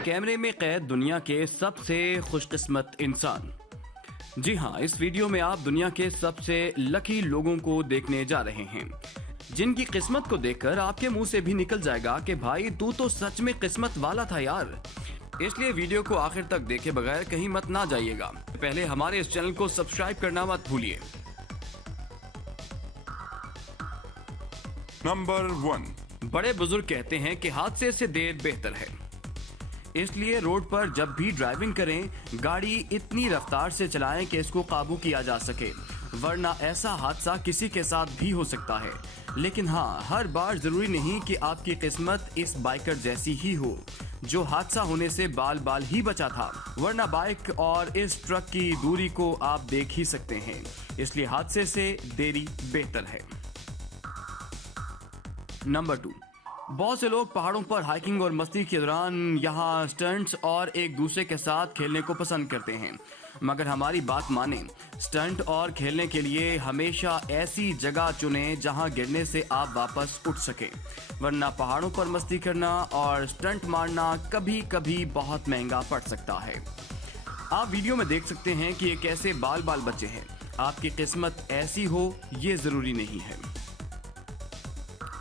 कैमरे में कैद दुनिया के सबसे खुशकिस्मत इंसान। जी हाँ, इस वीडियो में आप दुनिया के सबसे लकी लोगों को देखने जा रहे हैं, जिनकी किस्मत को देखकर आपके मुंह से भी निकल जाएगा कि भाई तू तो सच में किस्मत वाला था यार। इसलिए वीडियो को आखिर तक देखे बगैर कहीं मत ना जाइएगा। पहले हमारे इस चैनल को सब्सक्राइब करना मत भूलिए। नंबर 1। बड़े बुजुर्ग कहते हैं कि हादसे से देर बेहतर है, इसलिए रोड पर जब भी ड्राइविंग करें गाड़ी इतनी रफ्तार से चलाएं कि इसको काबू किया जा सके, वरना ऐसा हादसा किसी के साथ भी हो सकता है। लेकिन हाँ, हर बार जरूरी नहीं कि आपकी किस्मत इस बाइकर जैसी ही हो जो हादसा होने से बाल बाल ही बचा था, वरना बाइक और इस ट्रक की दूरी को आप देख ही सकते हैं। इसलिए हादसे से देरी बेहतर है। नंबर 2। बहुत से लोग पहाड़ों पर हाइकिंग और मस्ती के दौरान यहाँ स्टंट्स और एक दूसरे के साथ खेलने को पसंद करते हैं, मगर हमारी बात माने, स्टंट और खेलने के लिए हमेशा ऐसी जगह चुनें जहां गिरने से आप वापस उठ सकें, वरना पहाड़ों पर मस्ती करना और स्टंट मारना कभी कभी बहुत महंगा पड़ सकता है। आप वीडियो में देख सकते हैं कि ये कैसे बाल बाल बचे हैं। आपकी किस्मत ऐसी हो ये जरूरी नहीं है।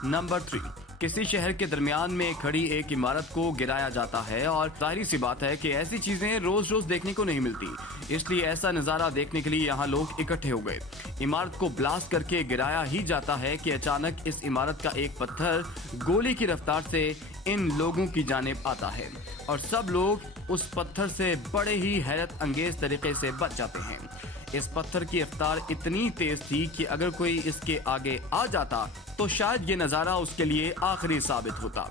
नंबर 3। किसी शहर के दरमियान में खड़ी एक इमारत को गिराया जाता है और जाहिर सी बात है कि ऐसी चीजें रोज रोज देखने को नहीं मिलती, इसलिए ऐसा नजारा देखने के लिए यहाँ लोग इकट्ठे हो गए। इमारत को ब्लास्ट करके गिराया ही जाता है कि अचानक इस इमारत का एक पत्थर गोली की रफ्तार से इन लोगों की जानिब आता है और सब लोग उस पत्थर से बड़े ही हैरत अंगेज तरीके से बच जाते हैं। इस पत्थर की रफ्तार इतनी तेज थी कि अगर कोई इसके आगे आ जाता तो शायद ये नजारा उसके लिए आखिरी साबित होता।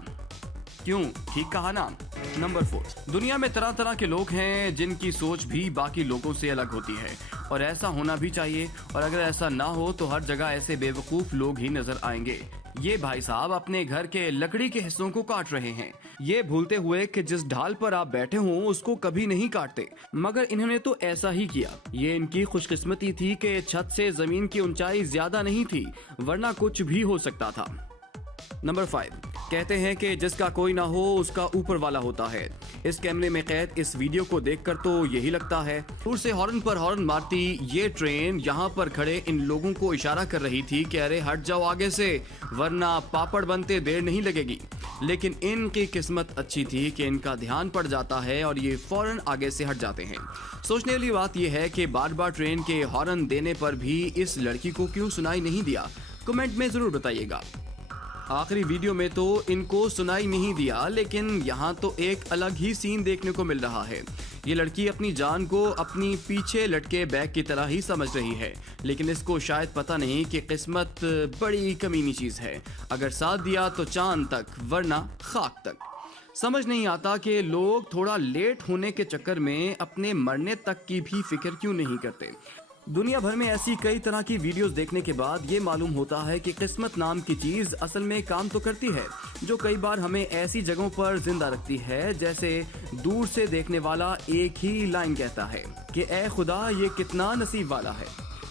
क्यों? ठीक कहा ना। नंबर 4। दुनिया में तरह तरह के लोग हैं जिनकी सोच भी बाकी लोगों से अलग होती है, और ऐसा होना भी चाहिए, और अगर ऐसा ना हो तो हर जगह ऐसे बेवकूफ लोग ही नजर आएंगे। ये भाई साहब अपने घर के लकड़ी के हिस्सों को काट रहे हैं, ये भूलते हुए कि जिस ढाल पर आप बैठे हो उसको कभी नहीं काटते, मगर इन्होंने तो ऐसा ही किया। ये इनकी खुशकिस्मती थी कि छत से जमीन की ऊंचाई ज्यादा नहीं थी, वरना कुछ भी हो सकता था। नंबर 5। कहते हैं कि जिसका कोई ना हो उसका ऊपर वाला होता है। इस कैमरे में कैद इस वीडियो को देखकर तो यही लगता है। दूर से हॉर्न पर हॉर्न मारती ये ट्रेन यहाँ पर खड़े इन लोगों को इशारा कर रही थी कि अरे हट जाओ आगे से, वरना पापड़ बनते देर नहीं लगेगी। लेकिन इनकी किस्मत अच्छी थी कि इनका ध्यान पड़ जाता है और ये फौरन आगे से हट जाते हैं। सोचने वाली बात यह है कि बार बार ट्रेन के हॉर्न देने पर भी इस लड़की को क्यों सुनाई नहीं दिया, कमेंट में जरूर बताइएगा। आखिरी वीडियो में तो इनको सुनाई नहीं दिया, लेकिन यहाँ तो एक अलग ही सीन देखने को मिल रहा है। ये लड़की अपनी जान को अपनी पीछे लटके बैग की तरह ही समझ रही है, लेकिन इसको शायद पता नहीं कि किस्मत बड़ी कमीनी चीज है। अगर साथ दिया तो चांद तक, वरना खाक तक। समझ नहीं आता कि लोग थोड़ा लेट होने के चक्कर में अपने मरने तक की भी फिक्र क्यों नहीं करते। दुनिया भर में ऐसी कई तरह की वीडियोस देखने के बाद ये मालूम होता है कि किस्मत नाम की चीज असल में काम तो करती है, जो कई बार हमें ऐसी जगहों पर जिंदा रखती है जैसे दूर से देखने वाला एक ही लाइन कहता है कि ऐ खुदा ये कितना नसीब वाला है।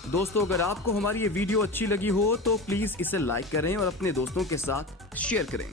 दोस्तों, अगर आपको हमारी ये वीडियो अच्छी लगी हो तो प्लीज इसे लाइक करें और अपने दोस्तों के साथ शेयर करें।